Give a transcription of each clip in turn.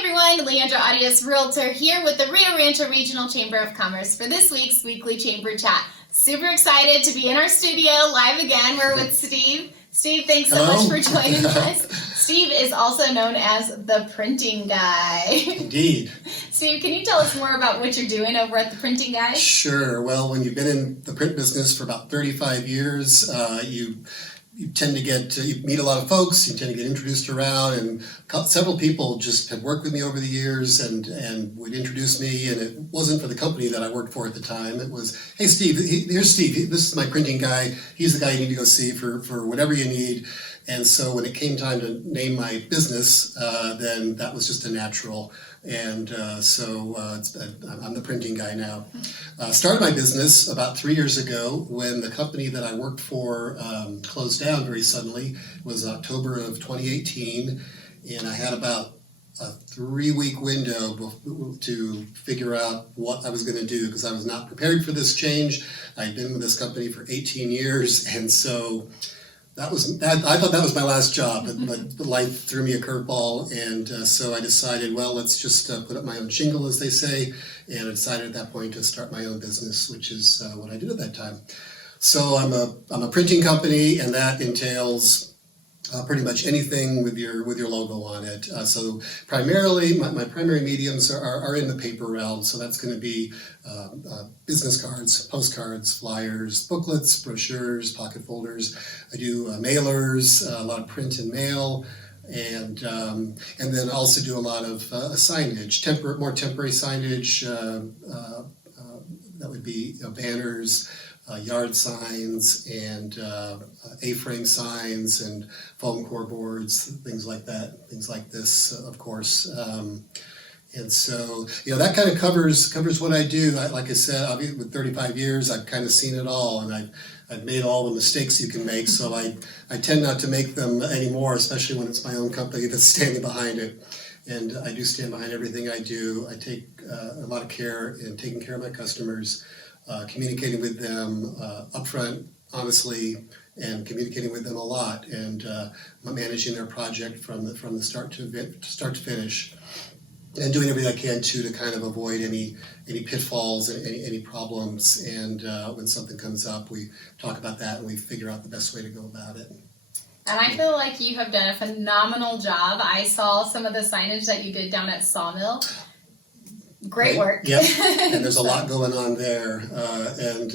everyone, Leandra Audios Realtor here with the Rancho Regional Chamber of Commerce for this week's weekly Chamber Chat. Super excited to be in our studio live again. We're with Steve. Steve, thanks so much for joining us. Steve is also known as the Printing Guy. Indeed. Steve, can you tell us more about what you're doing over at the Printing Guy? Sure. Well, when you've been in the print business for about 35 years, you tend to you meet a lot of folks, you tend to get introduced around, and several people just have worked with me over the years and would introduce me, and it wasn't for the company that I worked for at the time. It was, hey Steve, here's Steve, this is my printing guy, he's the guy you need to go see for whatever you need. And so when it came time to name my business, then that was just a natural. And so I'm the Printing Guy now. Started my business about 3 years ago when the company that I worked for closed down very suddenly. It was October of 2018, and I had about a 3-week window to figure out what I was going to do because I was not prepared for this change. I'd been with this company for 18 years, and so I thought that was my last job, but life threw me a curveball, and so I decided, well, let's just put up my own shingle, as they say, and I decided at that point to start my own business, which is what I did at that time. So I'm a printing company, and that entails pretty much anything with your logo on it. So primarily, my primary mediums are in the paper realm. So that's going to be business cards, postcards, flyers, booklets, brochures, pocket folders. I do mailers, a lot of print and mail, and then also do a lot of signage, more temporary signage. That would be banners, yard signs, and AFrame signs, and foam core boards, things like that, things like this, of course. And so, that kind of covers what I do. Like I said, with 35 years, I've kind of seen it all, and I've made all the mistakes you can make, so I tend not to make them anymore, especially when it's my own company that's standing behind it. And I do stand behind everything I do. I take a lot of care in taking care of my customers, communicating with them upfront, honestly, and communicating with them a lot, and managing their project from the start to finish, and doing everything I can to kind of avoid any pitfalls and any problems. And when something comes up, we talk about that and we figure out the best way to go about it. And I feel like you have done a phenomenal job. I saw some of the signage that you did down at Sawmill. Great work. Yep, and there's a lot going on there, and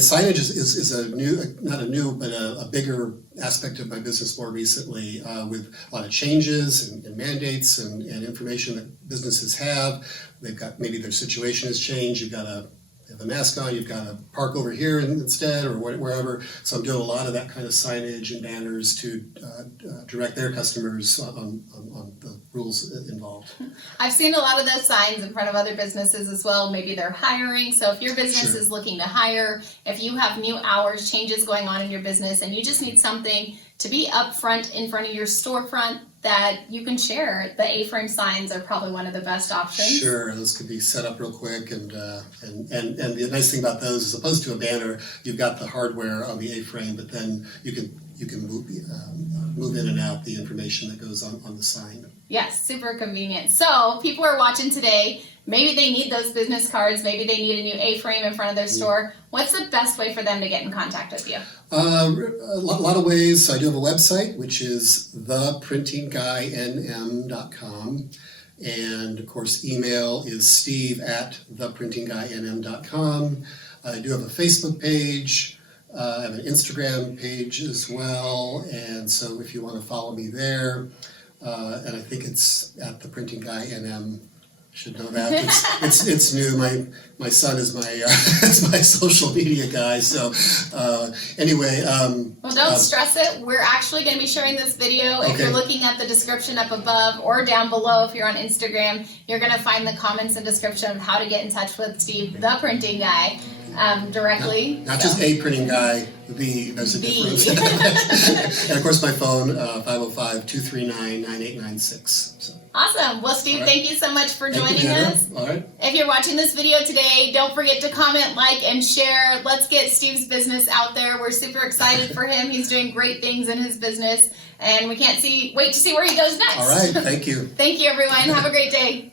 signage is a bigger aspect of my business more recently, with a lot of changes and mandates and information that businesses have. They've got, maybe their situation has changed. You've got to have a mask on, you've got to park over here instead, or wherever. So I'm doing a lot of that kind of signage and banners to direct their customers on the rules involved. I've seen a lot of those signs in front of other businesses as well. Maybe they're hiring. So if your business Sure. is looking to hire, if you have new hours, changes going on in your business, and you just need something to be up front in front of your storefront that you can share, the AFrame signs are probably one of the best options. Sure, those could be set up real quick, and the nice thing about those, as opposed to a banner, you've got the hardware on the A-frame, but then you can move in and out the information that goes on the sign. Yes, super convenient. So people are watching today. Maybe they need those business cards. Maybe they need a new A-frame in front of their store. What's the best way for them to get in contact with you? A lot of ways. So I do have a website, which is theprintingguynm.com. And of course, email is steve@theprintingguynm.com. I do have a Facebook page. I have an Instagram page as well. And so if you want to follow me there, and I think it's at the Printing Guy NM. Should know that. It's new. My son is my my social media guy. So anyway. Well, don't stress it. We're actually going to be sharing this video. If you're looking at the description up above or down below, if you're on Instagram, you're going to find the comments and description of how to get in touch with Steve, the Printing Guy, directly. Not just a printing guy. There's a difference. And of course, my phone 505-239-9896. So. Awesome. Well, Steve, thank you so much for joining us. All right. If you're watching this video today, don't forget to comment, like, and share. Let's get Steve's business out there. We're super excited for him. He's doing great things in his business. and we can't wait to see where he goes next. All right, thank you. Thank you, everyone. Have a great day.